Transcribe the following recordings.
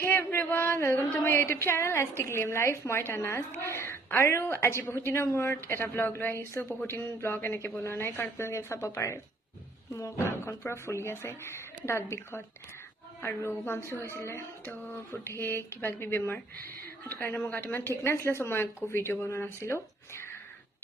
Hey everyone, welcome to my YouTube channel ST Gleam Life. মই তানাজ আৰু আজি বহুত দিনৰ মূৰত এটা ব্লগ লৈ আহিছো। বহুত দিন ব্লগ এনেকৈ বনোৱা নাই কাৰণ আপোনালোকে চাব পাৰে মোৰ কাণখন পুৰা ফুলি আছে দাঁত বিষত আৰু মামচু হৈছিলে তো বুধে কিবা কিবি বেমাৰ সেইটো কাৰণে মোৰ গাটো ইমান ঠিক নাছিলে চ' মই একো ভিডিঅ' বনোৱা নাছিলোঁ।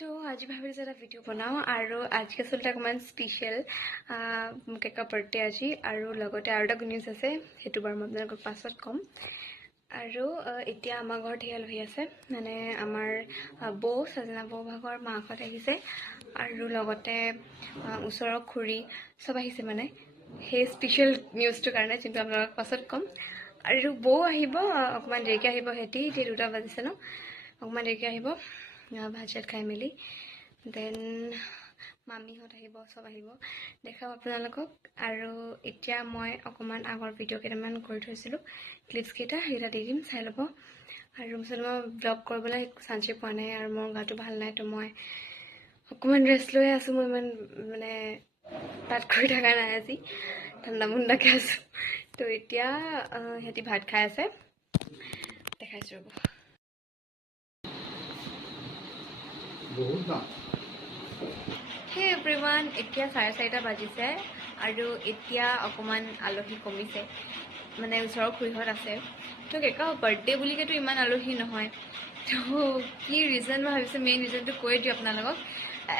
তো আজি ভাবিছোঁ এটা ভিডিঅ' বনাওঁ আৰু আজি আচলতে অকণমান স্পেচিয়েল মোক এটা বাৰ্থডে আজি আৰু লগতে আৰু এটা গুড নিউজ আছে সেইটো বাৰু মই আপোনালোকক পাছত ক'ম। আৰু এতিয়া আমাৰ ঘৰত ধেৰ আলহী আছে মানে আমাৰ বৌ সজনা বৌ ভাগৰ মাকহঁত আহিছে আৰু লগতে ওচৰৰ খুৰী চব আহিছে মানে সেই স্পেচিয়েল নিউজটোৰ কাৰণে যোনটো আপোনালোকক পাছত ক'ম। আৰু বৌ আহিব অকণমান দেৰিকৈ আহিব সিহঁতি এতিয়া 2টা বাজিছে ন অকণমান দেৰিকৈ আহিব ভাত চাত খাই মেলি দেন মামীহঁত আহিব চব আহিব দেখাম আপোনালোকক। আৰু এতিয়া মই অকণমান আগৰ ভিডিঅ' কেইটামান কৰি থৈছিলোঁ ক্লিপছকেইটা সেইকেইটা দি দিম চাই ল'ব। আৰু মুঠতে মই ব্লগ কৰিবলৈ চান্সেই পোৱা নাই আৰু মোৰ গাটো ভাল নাই তো মই অকণমান ৰেষ্ট লৈ আছোঁ। মই ইমান মানে তাত কৰি থকা নাই আজি ঠাণ্ডা মুণ্ডাকৈ আছোঁ। তো এতিয়া সিহঁতি ভাত খাই আছে দেখাইছোঁ ৰ'ব। Hey everyone, এতিয়া 4:30 বাজিছে আৰু এতিয়া অকণমান আলহী কমিছে মানে ওচৰৰ খুৰীহঁত আছে তো কেকা বাৰ্থডে বুলিকেতো ইমান আলহী নহয় তো কি ৰিজন মই ভাবিছোঁ মেইন ৰিজনটো কৈ দিওঁ আপোনালোকক।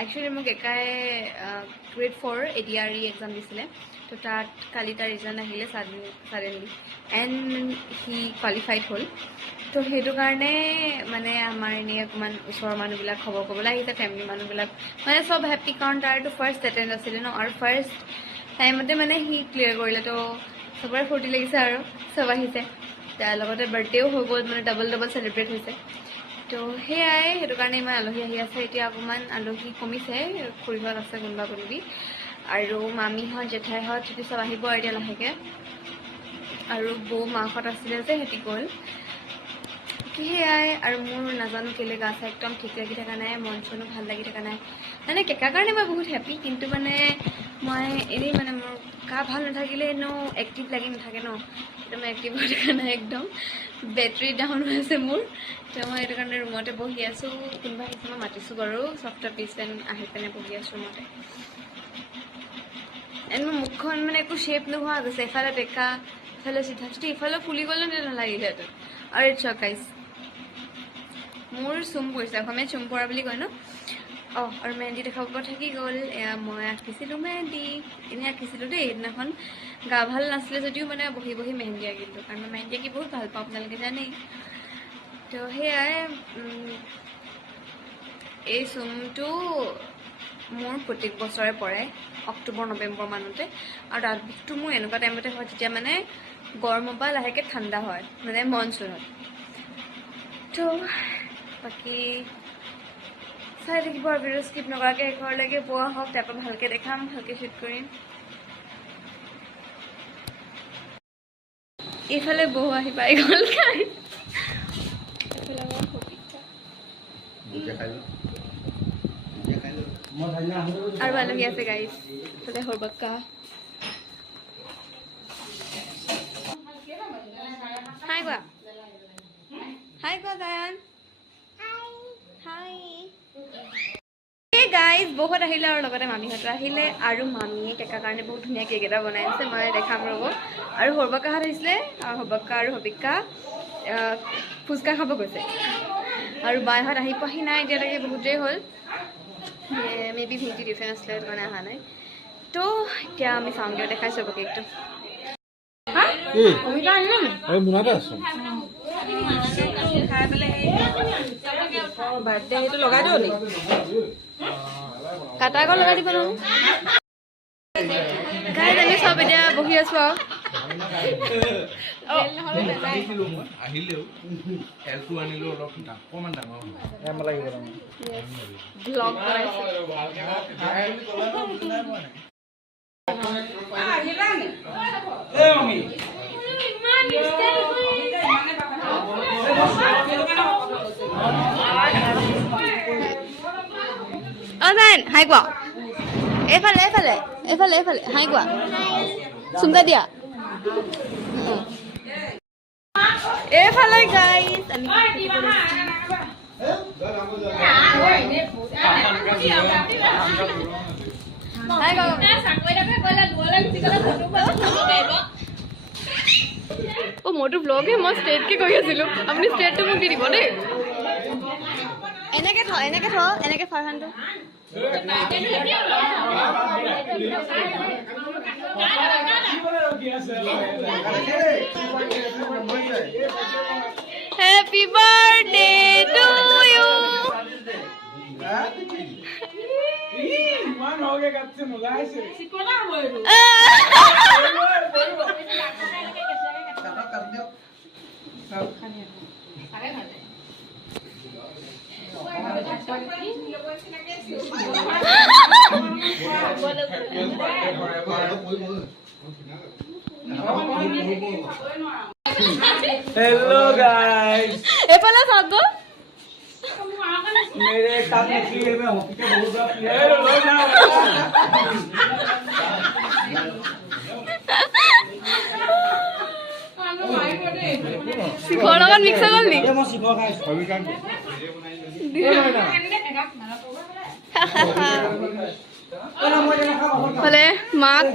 একচুৱেলি মোক কেকাই গ্ৰেড 4 ADRE এক্সাম দিছিলে তো তাত কালি তাৰ ৰিজাল্ট আহিলে ছাডেনলি এণ্ড সি কোৱালিফাইড হ'ল। তো সেইটো কাৰণে মানে আমাৰ এনেই অকণমান ওচৰৰ মানুহবিলাক খবৰ ক'বলৈ আহিছে ফেমিলি মানুহবিলাক মানে চব হেপ্পী কাৰণ তাৰতো ফাৰ্ষ্ট এটেণ্ড আছিলে ন আৰু ফাৰ্ষ্ট টাইমতে মানে সি ক্লিয়াৰ কৰিলে তো চবৰে ফূৰ্তি লাগিছে আৰু চব আহিছে তাৰ লগতে বাৰ্থডেও হৈ গ'ল মানে ডাবল চেলিব্ৰেট হৈছে। তো সেয়াই সেইটো কাৰণে ইমান আলহী আহি আছে। এতিয়া অকণমান আলহী কমিছে খুৰীহঁত আছে কোনোবা কোনোবি আৰু মামীহঁত জেঠাইহঁত সিহঁতি চব আহিব আৰু এতিয়া লাহেকৈ আৰু বৌ মাকহঁত আছিলে যে সিহঁতি গ'ল সেয়াই। আৰু মোৰ নাজানো কেলৈ গা চা একদম ঠিক লাগি থকা নাই মন চনো ভাল লাগি থকা নাই মানে কেকাৰ কাৰণে মই বহুত হেপ্পী কিন্তু মানে মই এনেই মানে মোৰ গা ভাল নাথাকিলে এনেও এক্টিভ লাগি নাথাকে ন একদম এক্টিভ হৈ থকা নাই একদম বেটাৰী ডাউন হৈ আছে মোৰ। তো মই সেইটো কাৰণে ৰুমতে বহি আছোঁ কোনোবা আহিছে মই মাতিছোঁ বাৰু চফ্টৱেৰ পেচেণ্ট আহি পিনে বহি আছোঁ ৰুমতে এণ্ড মোৰ মুখখন মানে একো শ্বেপ নোহোৱা হৈ গৈছে এফালে বেকা ইফালে চিধা যদি ইফালে ফুলি গ'লে নালাগিলেহেঁতেন। আৰু ইটছ গাইজ মোৰ চুম পৰিছে অসমীয়া চুম পৰা বুলি কয় ন আৰু মেহেন্দি দেখাব পৰা থাকি গ'ল। এয়া মই আঁকিছিলোঁ মেহেন্দি এনেই আঁকিছিলোঁ দেই সেইদিনাখন গা ভাল নাছিলে যদিও মানে বহি বহি মেহেন্দি আঁকিলোঁ কাৰণ মই মেহেন্দি আঁকি বহুত ভাল পাওঁ আপোনালোকে জানেই। তো সেয়াই এই চুমটো মোৰ প্ৰত্যেক বছৰে পৰে অক্টোবৰ নৱেম্বৰ মানতে আৰু দাঁত বিষটো মোৰ এনেকুৱা টাইমতে হয় যেতিয়া মানে গৰমৰ পৰা লাহেকৈ ঠাণ্ডা হয় মানে মনচুনত। তো বাকী চাই থাকিব আৰু ভিডিঅ' স্কিপ নকৰাকৈ ঘৰলৈকে পোৱা হওক তাৰপৰা ভালকৈ দেখাম ভালকৈ শ্বুট কৰিম। এইফালে বৌ আহি পাই গ'ল খাই আৰু আলহী আছে গাইজ এইফালে সৰবাক্কা হাই কোৱা জায়ান হাই গাইজ বহুত আহিলে আৰু লগতে মামীহঁতো আহিলে আৰু মামীয়ে কেকাৰ কাৰণে বহুত ধুনীয়া কেক এটা বনাই আছে মই দেখাম ৰ'ব। আৰু সৰবাক্কাহঁত আহিছিলে আৰু সৰবাক্কা আৰু সবিক্কা ফুচকা খাব গৈছে আৰু বাইহঁত আহি পোৱাহি নাই এতিয়ালৈকে বহুত দেৰি হ'ল মে বি ভিনটি ডিফেণ্ট আছিলে সেইটো কাৰণে অহা নাই। তো এতিয়া আমি চাওঁগৈ দেখাইছোঁ ৰ'ব কেকটো খাই পেলাই বাৰ্থডে সেইটো লগাই দিওঁ নি কাটা আগত লগাই দিব নহয় গাইজ আমি চব এতিয়া বহি আছোঁ জান হাই কোৱা এইফালে এইফালে এইফালে এইফালে হাই কোৱা চুমকা দিয়া এইফালে গাইজ আমি মোৰতো ব্লগে মই ষ্ট্ৰেটকে কৰি আছিলো আপুনি ষ্ট্ৰেটটো মোক দি দিব দেই এনেকে ফাৰহানটো Happy birthday to you. Man हो गया कब से मुलाय से सिकोना हो रू हेलो गाइस एफाला सागो मेरे साथ में मैं हॉकी का बहुत बड़ा प्लेयर सिखोर লগত মিক্স হ'ল নি মই সিখো খাইছো হবি কান ফলে মাক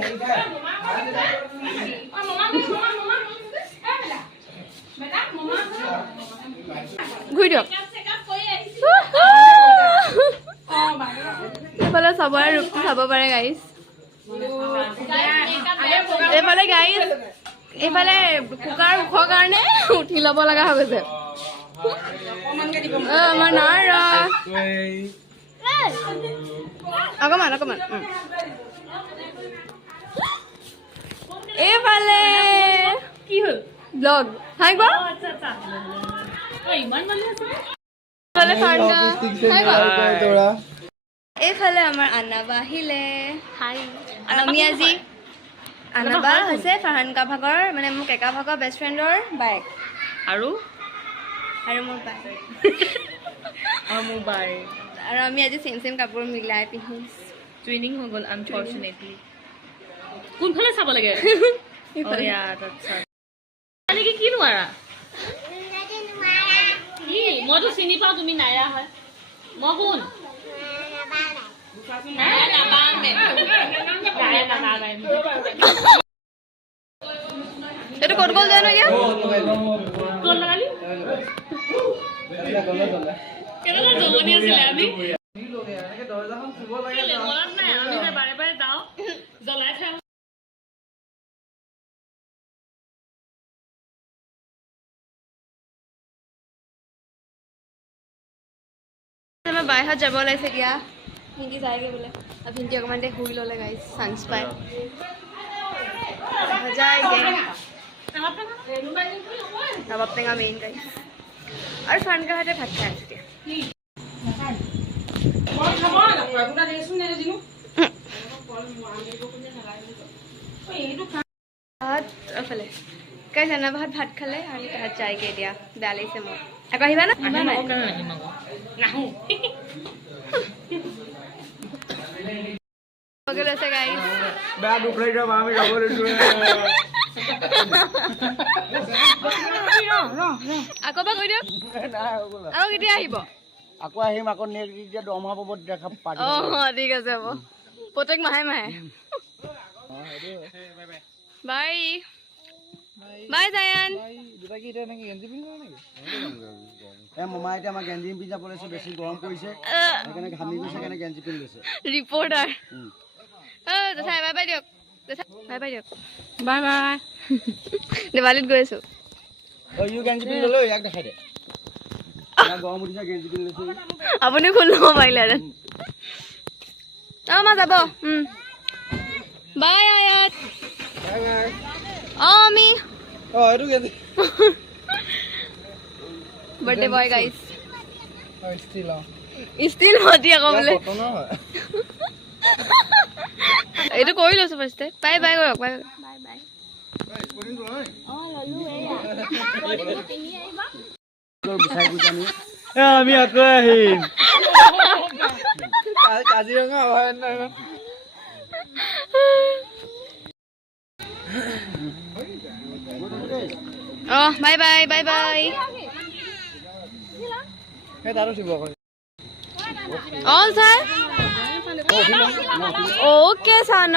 ঘূৰি দিয়ক এইফালে চবৰে ৰূপটো চাব পাৰে গাইজ এইফালে গাইজ এইফালে কুকাৰ ওখৰ কাৰণে উঠি ল'ব লগা হৈ গৈছে আমাৰ নাই অকমান এইফালে কি হ'ল ব্লগ হাই কোৱা এইফালে আমাৰ আন্নাবা আহিলে আৰু আমি আজি আন্নাবা হৈছে ফাৰহান কা ভাগৰ মানে মোৰ কেকা ভাগৰ বেষ্ট ফ্ৰেণ্ডৰ বাইক আৰু মোৰ বাই আৰু আমি আজি চেম কাপোৰ মিলাই পিন্ধিছো টুইনিং হৈ গ'ল আনফৰ্চুনেটলি কোনফালে চাব লাগে কি নোৱাৰা কি মইতো চিনি পাওঁ তুমি নাইৰা হয় মই কোন এইটো ক'ত গ'ল জানো এতিয়া কোন লগালি কেনেকুৱা জমনি আছিলে আমি মনত নাই আমি যে বাৰে বাৰে যাওঁ জ্বলাই খাই আমাৰ বাইহঁত যাব ওলাইছে এতিয়া ভিন্দি যায়গে বোলে আৰু ভিন্দি অকণমান দেৰি শুই ল'লে গাইজ চান্স পাই যায়গে কাবাব টেঙা মেইন গাইজ আৰু ফানকাহঁতে ভাত খাই আছে এতিয়া ভাত এইফালে গাইজ আন্নাবাহঁত ভাত খালে আৰু তাহাঁত যায়গে এতিয়া বেয়া লাগিছে মোৰ আকৌ আহিবা না নাহো লৈছে গাইজ বেয়া দুখ লাগিছে আমি যাব লৈছো আকৌ বা কৈ দিয়ক আকৌ কেতিয়া আহিব আকৌ আহিম আকৌ নেক্সট যেতিয়া দৰমহা পাব দেখা পাতি ঠিক আছে হ'ব প্ৰত্যেক মাহে বাই বাই জায়ান মামা এতিয়া আমাৰ গেঞ্জি পিন্ধি যাব লৈছে বেছি গৰম পৰিছে সেইকাৰণে ঘামি গৈছে সেইকাৰণে গেঞ্জি পিন্ধি লৈছে ৰিপৰ্টাৰ জেঠাই বাই বাই দিয়ক বাই বাই দেৱালীত গৈ আছো গেঞ্জি পিন্ধি ল'লো ইয়াক দেখাই দে গৰম উঠিছে গেঞ্জি পিন্ধি লৈছো আপুনি খুলি ল'ব পাৰিলেহেঁতেন মা যাব বাই আয়াত আমি এইটো গেঞ্জি বাৰ্থডে বয় গাইজ ষ্টিল ষ্টিল মতি আকৌ বোলে এইটো কৰি লৈছো ফাৰ্ষ্টে বাই বাই কৰক বাই বাই আমি আকৌ আহিম কাজিৰঙা অভয়াৰণ্য অঁ বাই বাই বাই বাই সেই তাৰো শিৱ অঁ ছাৰ অ'কে চান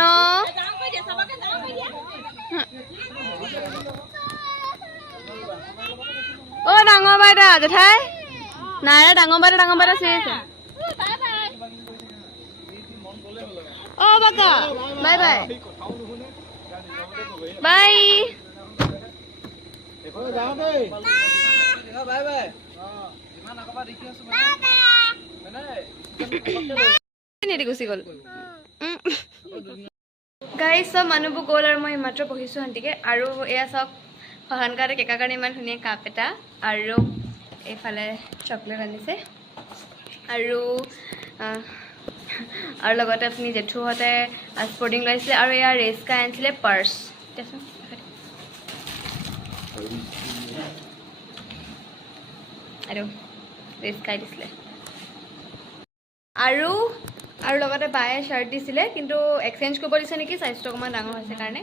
অ' ডাঙৰ বাইদেউ জেঠাই নাই ডাঙৰ বাইদেউ চিৰি আছে অ' বাকা bye bye bye bye bye নেদি গুচি গ'ল গাইজ চব মানুহবোৰ গ'ল আৰু মই মাত্ৰ বহিছোঁ শান্তিকে আৰু এয়া চাওক সহানকাতে কেকাৰ কাৰণে ইমান ধুনীয়া কাপ এটা আৰু এইফালে চকলেট আনিছে আৰু লগতে আপুনি জেঠুহঁতে স্পৰ্টিং লৈছিলে আৰু এয়া ৰেচকা আনিছিলে পাৰ্চ আৰু ৰেচকাই দিছিলে আৰু লগতে বায়ে শ্বাৰ্ট দিছিলে কিন্তু এক্সচেঞ্জ কৰিব দিছে নেকি চাইজটো অকণমান ডাঙৰ হৈছে কাৰণে